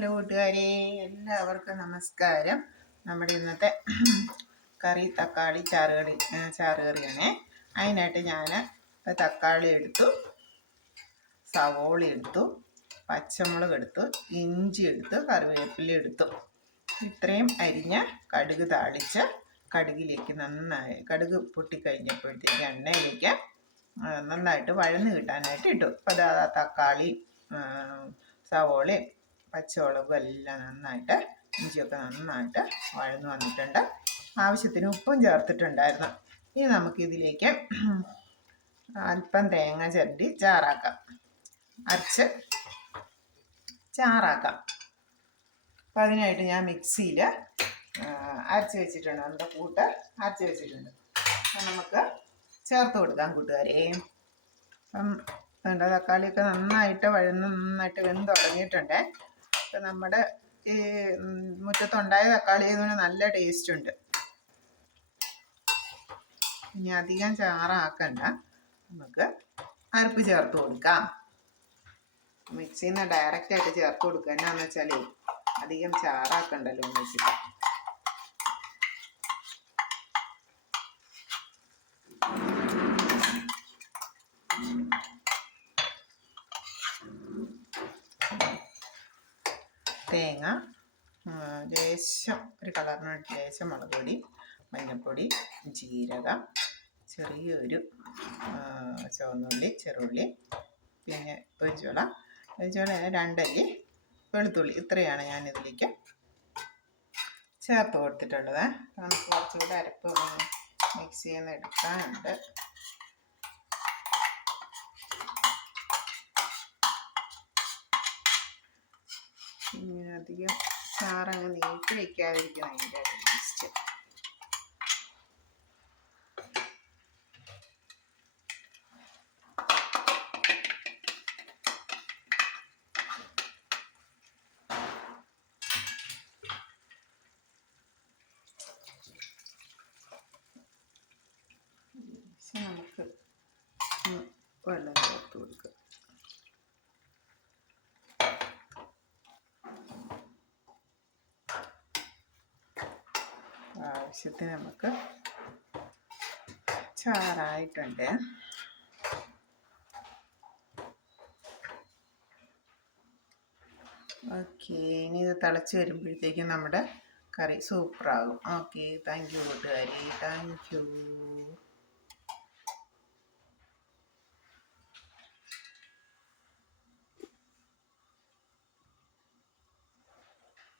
Hello കൂട്ടുകാരെ, എല്ലാവർക്കും നമസ്കാരം. നമ്മുടെ ഇന്നത്തെ കറി തക്കാളി ചാറുകറിയാണ്. അതിനായിട്ട് ഞാൻ തക്കാളി എടുത്തു, സവോള എടുത്തു, പച്ചമുളക് എടുത്തു, ഇഞ്ചി എടുത്തു, കറിവേപ്പില എടുത്തു. ഇത്രയും അരിഞ്ഞ കടുക് താളിച്ച് കടുകിലേക്ക് നന്നായി കടുക് പൊട്ടിക്കഴിഞ്ഞപ്പോഴത്തേക്ക് എണ്ണയിലേക്ക് നന്നായിട്ട് വഴന്ന് കിട്ടാനായിട്ട് ഇട്ടു. അപ്പോൾ അത് തക്കാളി, സവോളയും പച്ചമുളകും എല്ലാം നന്നായിട്ട്, ഇഞ്ചിയൊക്കെ നന്നായിട്ട് വഴന്ന് വന്നിട്ടുണ്ട്. ആവശ്യത്തിന് ഉപ്പും ചേർത്തിട്ടുണ്ടായിരുന്നു. ഇനി നമുക്കിതിലേക്ക് അല്പം തേങ്ങ ചിരണ്ടി അരച്ച് ചാറാക്കാം. അപ്പം അതിനായിട്ട് ഞാൻ മിക്സിയിൽ അരച്ച് വെച്ചിട്ടുണ്ട്, നമ്മുടെ കൂട്ട് അരച്ച് വെച്ചിട്ടുണ്ട്. അപ്പം നമുക്ക് ചേർത്ത് കൊടുക്കാം കൂട്ടുകാരെ. അപ്പം തക്കാളിയൊക്കെ നന്നായിട്ട് നന്നായിട്ട് വെന്ത് തുടങ്ങിയിട്ടുണ്ട്. അപ്പം നമ്മുടെ ഈ മുറ്റത്തുണ്ടായ തക്കാളി ആയതുകൊണ്ട് നല്ല ടേസ്റ്റ് ഉണ്ട്. ഇനി അധികം ചാറാക്കണ്ട, നമുക്ക് അരപ്പ് ചേർത്ത് കൊടുക്കാം. മിക്സിയിൽ നിന്ന് ഡയറക്റ്റായിട്ട് ചേർത്ത് കൊടുക്കുക. എന്നാന്ന് വെച്ചാൽ അധികം ചാറാക്കണ്ടല്ലോ എന്ന് വെച്ചിട്ട്. തേങ്ങ, ലേശം ഒരു കളറിന് ലേശം മുളക് പൊടി, മഞ്ഞൾപ്പൊടി, ജീരകം, ചെറിയൊരു ചുവന്നുള്ളി, ചെറുള്ളി, പിന്നെ ഒഴിച്ചോള 2 അല്ലി വെളുത്തുള്ളി. ഇത്രയാണ് ഞാനിതിലേക്ക് ചേർത്ത് കൊടുത്തിട്ടുള്ളത്. നമുക്ക് കുറച്ചുകൂടെ അരപ്പ് മിക്സിയിൽ നിന്ന് എടുക്കാനുണ്ട്. ഇങ്ങനെ അധികം ചാറങ്ങ് നീട്ടി വയ്ക്കാതിരിക്കണം അതിൻ്റെ ടേസ്റ്റ്. നമുക്ക് വെള്ളം ചേർത്ത് കൊടുക്കുക. ആവശ്യത്തിന് നമുക്ക് ചാറായിട്ടുണ്ട്. ഓക്കെ, ഇനി ഇത് തിളച്ച് വരുമ്പോഴത്തേക്കും നമ്മുടെ കറി സൂപ്പറാകും. ഓക്കെ, താങ്ക് യു കൂട്ടുകാരി, താങ്ക് യു.